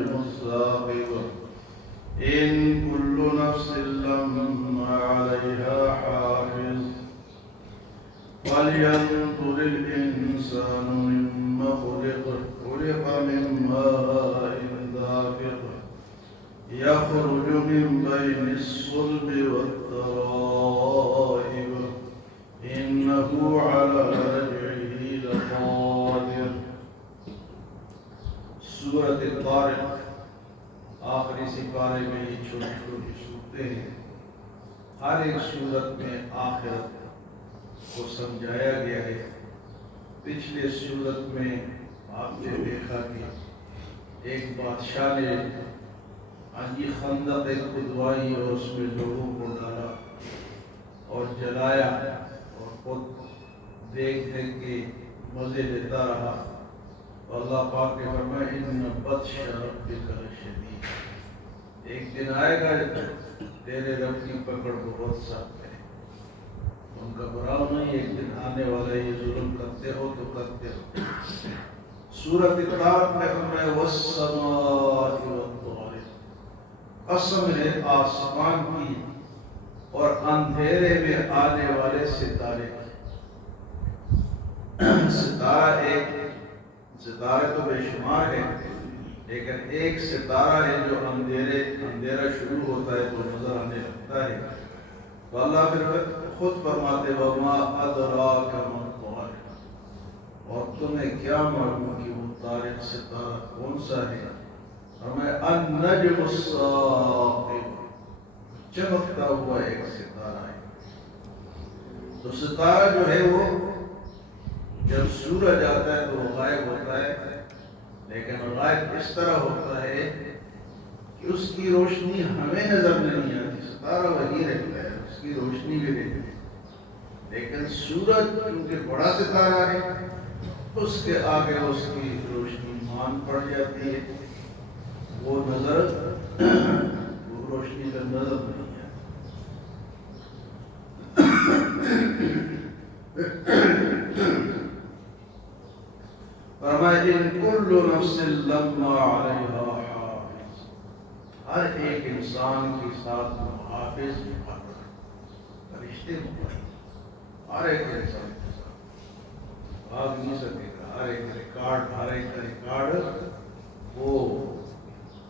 النجم الثاقب إن كل نفس لما عليها حافظ فلينظر الإنسان مما خلق من ماء دافق يخرج من بين الصلب والترائب إنه على رجعه لقادر. سورۃ طارق آخری سپارے میں یہ چھوٹی چھوٹی صورتیں ہیں. ہر ایک صورت میں آخرت کو سمجھایا گیا ہے. پچھلے صورت میں آپ نے دیکھا کہ ایک بادشاہ نے خندق کھدوائی اور اس میں لوگوں کو ڈالا اور جلایا اور خود دیکھ دیکھ کے مزے لیتا رہا. اللہ پاک نے فرمایا ان بطش ربک لشدید. ایک دن آئے گا تیرے رب کی پکڑ بہت سخت ہے. تم گھبراؤ نہیں، ایک دن آنے والا. یہ ظلم کرتے ہو تو کرتے ہو. سورۃ طارق میں فرمایا والسماء والطارق. قسم ہے آسمان کی اور اندھیرے میں آنے والے ستارے کی. ستارے تو بے شمار ہیں، لیکن ایک ستارہ ہے جو اندھیرا شروع ہوتا ہے تو نظر آنے لگتا ہے. تو اللہ پھر خود فرماتے وما ادراک ما الطارق. اور تمہیں کیا معلوم کہ وہ طارق ستارہ کون سا ہے؟ ہمیں النجم الثاقب، چمکتا ہوا ایک ستارہ ہے. تو ستارہ جو ہے وہ جب سورج آتا ہے تو وہ غائب ہوتا ہے، لیکن غائب اس طرح ہوتا ہے کہ اس کی روشنی ہمیں نظر نہیں آتی. ستارہ وہی رہتا ہے، اس کی روشنی بھی رہتی ہے. لیکن سورج کیونکہ بڑا ستارہ ہے اس کے آگے اس کی روشنی مان پڑ جاتی ہے، وہ روشنی کا نظر نہیں آتی. فرمایا ان کل نفس لما علیہا حافظ. ہر ایک انسان کے ساتھ محافظ مقرر، فرشتے مقرر. ہر ایک انسان کے ساتھ بھاگ نہیں سکے گا. ہر ایک کا ریکارڈ وہ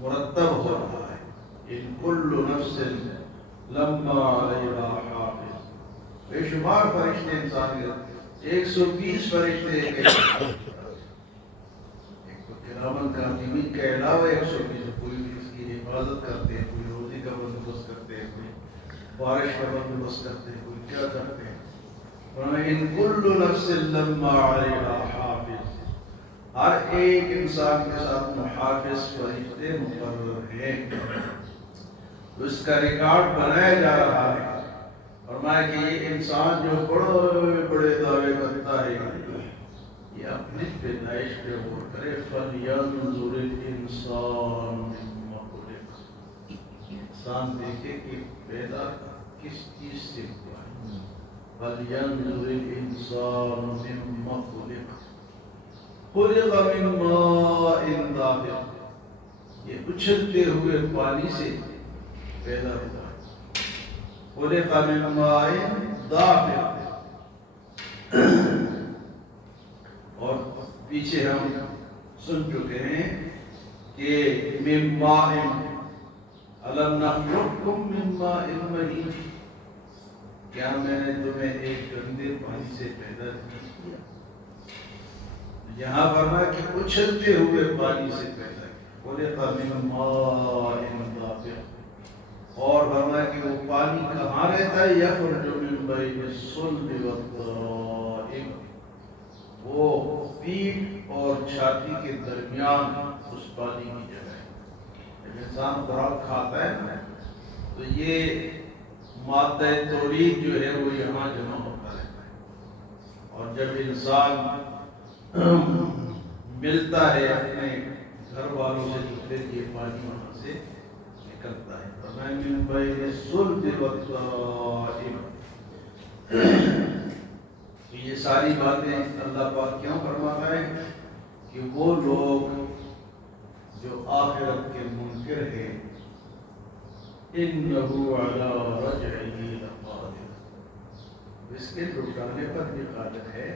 مرتب ہو رہا ہے. ان کل نفس لما علیہا حافظ. بے شمار فرشتے انسان کے 120 فرشتے کرامن کاتبین کے علاوہ 120. کوئی اس کی حفاظت کرتے ہیں، کوئی روزی کا بندوبست کرتے ہیں، کوئی بارش کا بندوبست کرتے ہیں، کوئی کیا کرتے ہیں. ان کل نفس لما علیہا حافظ. ہر ایک انسان کے ساتھ محافظ فرشتے مقرر ہیں. اس کا ریکارڈ بنایا جا رہا ہے. فرمایا کہ یہ انسان جو بڑے بڑے دعوے کرتا ہے یہ اپنی پیدائش پہ غور کرے. فَلْيَنْظُرِ الْإِنسَانُ مِمَّا خُلِقَ. انسان دیکھے کہ پیدا کس چیز سے ہوا ہے. فَلْيَنْظُرِ الْإِنسَانُ مِمَّا خُلِقَ. خُلِقَ مِن مَّاءٍ دَافِقٍ. یہ اچھلتے ہوئے پانی سے پیدا ہوا. خُلِقَ مِن مَّاءٍ دَافِقٍ. اور پیچھے ہم سن چکے ہیں کہ من ماء الم نخلقکم من ماء مہین. کیا میں نے تمہیں ایک گندے پانی سے پیدا کیا؟ یہاں فرمایا کہ اچھلتے ہوئے پانی سے پیدا کیا. خلق من ماء دافق. اور فرمایا کہ وہ پانی کہاں رہتا ہے؟ یخرج من بین الصلب والترائب. وہ پیٹھ اور چھاتی کے درمیان اس پانی کی جگہ ہے. جب انسان خوراک کھاتا ہے نا تو یہ مادہ تولید جو ہے وہ یہاں جمع ہوتا رہتا ہے. اور جب انسان ملتا ہے اپنے گھر والوں سے تو پھر یہ پانی وہاں سے نکلتا ہے. من بین الصلب والترائب. یہ ساری باتیں اللہ پاک کیوں فرماتا ہے کہ وہ لوگ جو آخرت کے منکر ہے انہو علی رجعہ لقادر، اس کے لوٹانے پر بھی قادر ہے۔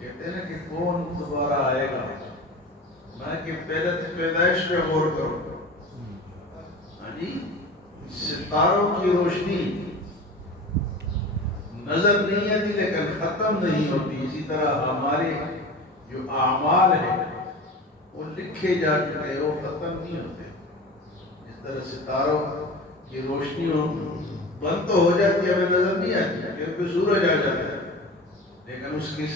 کہتے ہیں نا کہ کون دوبارہ آئے گا، میں کہ پہلے پیدائش پہ غور کرو۔ ہاں جی، ستاروں کی روشنی نظر نہیں آتی لیکن ختم نہیں ہوتی، اسی طرح ہمارے جو اعمال ہیں وہ لکھے جا چکے ہیں، وہ ختم نہیں ہوتے۔ جس طرح ستاروں کی روشنی بند تو ہو جاتی ہے، ہمیں نظر نہیں آتی کیونکہ سورج آ جاتا ہے، لیکن اس کی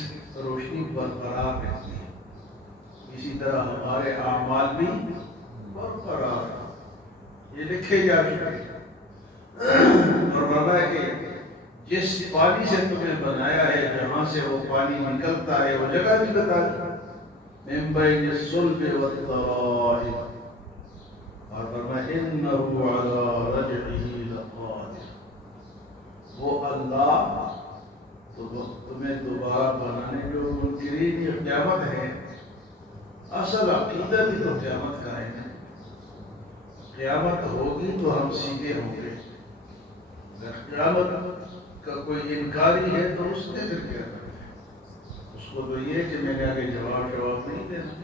روشنی برقرار رہتی ہے۔ اسی طرح ہمارے اعمال بھی برقرار ہیں، یہ لکھے جا چکے ہیں۔ اور بابا کہ جس پانی سے تمہیں بنایا ہے، جہاں سے وہ پانی نکلتا ہے، وہ جگہ بھی بتا دی، من بین الصلب والترائب، اور فرمایا انہ علی رجعہ لقادر، وہ اللہ تمہیں دوبارہ بنانے جو منکرین یہ قیامت ہے، اصل عقیدہ بھی تو قیامت کا ہے نا۔ قیامت ہوگی تو ہم سیدھے ہوں گے، اگر قیامت کا کوئی انکاری ہے تو اس نے پھر کیا کرنا ہے؟ اس کو تو یہ کہ میں نے آگے جواب نہیں دینا،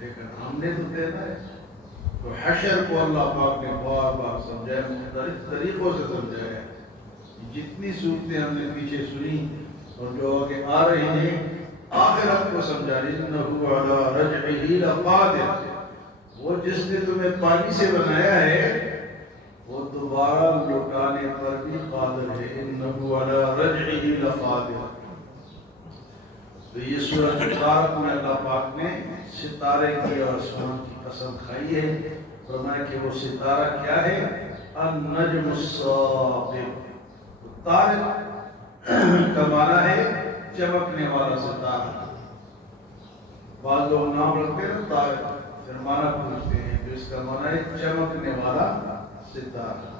لیکن ہم نے تو دینا ہے۔ تو حشر کو اللہ پاک نے بار بار سمجھایا، مختلف طریقوں سے سمجھایا۔ جتنی صورتیں ہم نے پیچھے سنی اور جو آگے آ رہی ہیں، آخرت کو سمجھا، انہ علی رجعہ لقادر، وہ جس نے تمہیں پانی سے بنایا ہے وہ دوبارہ لوٹانے پر بھی قادر ہے، انہ علی رجعہ لقادر۔ تو یہ سورۃ طارق میں اللہ پاک نے ستارے کی اور آسمان کی قسم کھائی ہے، فرمایا کہ وہ ستارہ کیا ہے؟ النجم الثاقب۔ طارق کا معنی ہے چمکنے والا ستارہ۔ بعض لوگ نام رکھتے ہیں طارق، پھر معنی پوچھتے ہیں، تو اس کا معنی ہے چمکنے والا ستارہ۔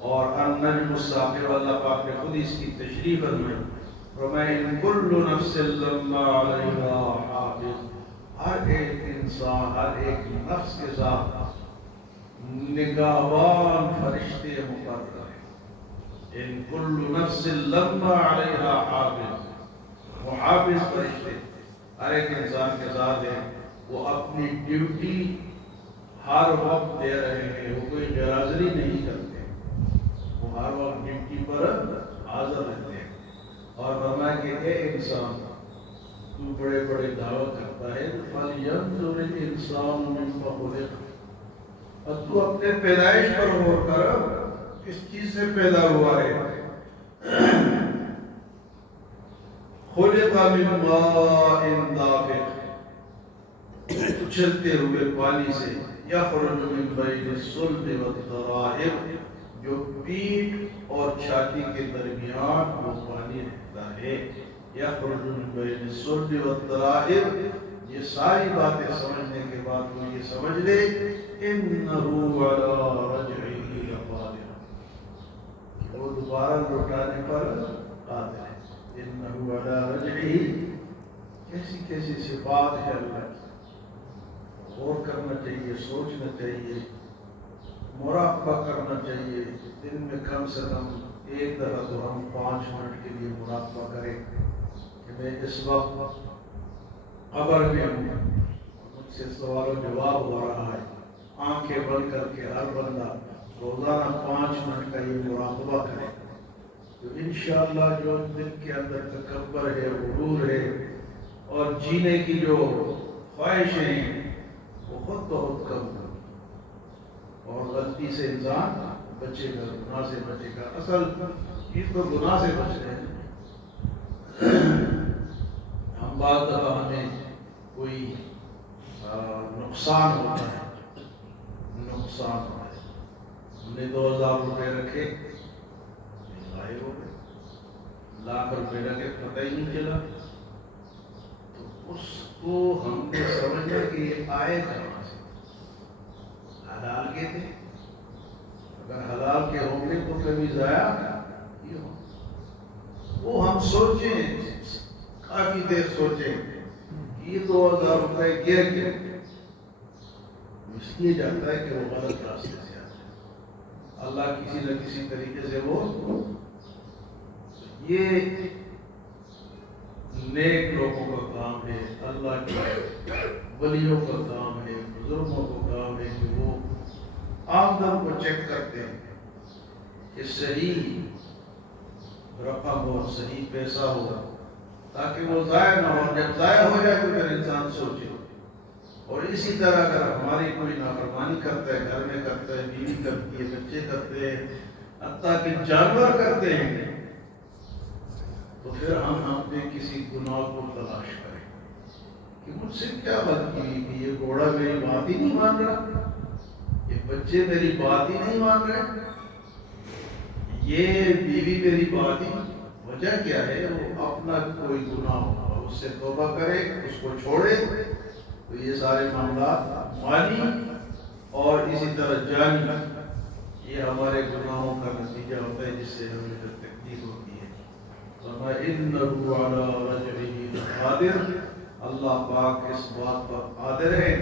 اور النجم الثاقب اللہ پاک نے خود اس کی تشریح فرمائی، فرمایا ان کل نفس لما علیہا حافظ، ہر ایک انسان، ہر ایک نفس کے ساتھ نگہبان فرشتے مقرر ہیں۔ ان کل نفس لما علیہا حافظ، وہ حافظ فرشتے ہر ایک انسان کے ساتھ ہیں، وہ اپنی ڈیوٹی ہر وقت دے رہے ہیں، وہ کوئی غیر حاضری نہیں کرتے، وہ ہر وقت ڈیوٹی پر حاضر رہتے ہیں۔ اور فرمایا کہ اے انسان، تو بڑے بڑے دعویٰ کرتا ہے، فَلْيَنْظُرِ الْإِنسَانُ مِمَّ خُلِقَ، اور تو اپنے پیدائش پر غور کر، کس چیز سے پیدا ہوا ہے؟ خُلِقَ مِن مَاءٍ دَافِقٍ، اچھلتے ہوئے پانی سے، یخرج من بین الصلب والترائب، جو پیٹھ اور چھاتی کے درمیان وہ پانی رہتا ہے، یخرج من بین الصلب والترائب۔ یہ ساری باتیں سمجھنے کے بعد وہ یہ سمجھ لے انہ علی رجعہ لقادر، کہ وہ دوبارہ لوٹانے پر قادر ہے۔ انہ علی رجعہ، کیسی کیسی صفات ہے اللہ کی، غور کرنا چاہیے، سوچنا چاہیے، مراقبہ کرنا چاہیے۔ دن میں کم سے کم ایک دفعہ تو ہم 5 منٹ کے لیے مراقبہ کریں کہ میں اس وقت قبر میں ہوں، مجھ سے سوال و جواب ہو رہا ہے۔ آنکھیں بند کر کے ہر بندہ روزانہ 5 منٹ کا یہ مراقبہ کرے، تو انشاءاللہ جو دل کے اندر تکبر ہے، غرور ہے، اور جینے کی جو خواہشیں ہیں وہ خود بہت کم ہوگی، اور غلطی سے انسان بچے گا، گناہ سے بچے گا۔ اصل چیز تو گناہ سے بچ رہے ہیں۔ ہم بعض دفعہ ہمیں کوئی نقصان ہوتا ہے، ہم نے 2000 روپے رکھے، غائب ہو گئے، 1,00,000 روپے رکھے، پتہ ہی نہیں چلا، تو اس کو ہم نے سمجھا کہ یہ آئے کہاں سے، حلال کے تھے، اگر حلال کے ہوں گے تو کبھی ضائع نہیں ہوں۔ وہ ہم سوچیں، کافی دیر سوچیں یہ 2000 روپئے گر گئے، اس لیے جانتا ہے کہ وہ غلط راستے سے آ جائے، اللہ کسی نہ کسی طریقے سے وہ یہ نیک لوگوں کا کام ہے، اللہ کے ولیوں کا کام ہے، بزرگوں کا کام ہے کہ وہ آمدن کو چیک کرتے ہیں کہ صحیح رقم ہو، صحیح پیسہ ہو، تاکہ وہ ضائع نہ ہو۔ جب ضائع ہو جائے تو پھر انسان سوچے۔ اور اسی طرح اگر ہماری کوئی نافرمانی کرتا ہے، گھر میں کرتا ہے، بیوی کرتی ہے، بچے کرتے ہیں، حتیٰ کہ جانور کرتے ہیں، تو پھر ہم اپنے کسی گناہ کو تلاش کریں کہ مجھ سے کیا غلطی ہوئی کہ یہ گھوڑا میری بات ہی نہیں مان رہا، یہ بچے میری بات ہی نہیں مان رہے، یہ بیوی میری بات ہی، وجہ کیا ہے؟ وہ اپنا کوئی گناہ ہوگا، اس سے توبہ کرے، اس کو چھوڑے، تو یہ سارے معاملات مالی اور اسی طرح جانی یہ ہمارے گناہوں کا نتیجہ ہوتا ہے، جس سے ہمیں تکلیف ہوتی ہے۔ وَإِنَّهُ عَلَىٰ رَجْعِهِ لَقَادِرٌ، اللہ پاک اس بات پر قادر ہے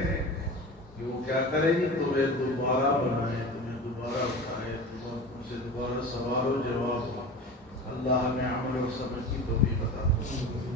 کہ وہ کیا کرے گی؟ تمہیں دوبارہ بنائے، تمہیں دوبارہ اٹھائے، تم سے دوبارہ سوال و جواب ہو۔ اللہ ہمیں عمل و سمجھ کی توفیق عطا فرمائے۔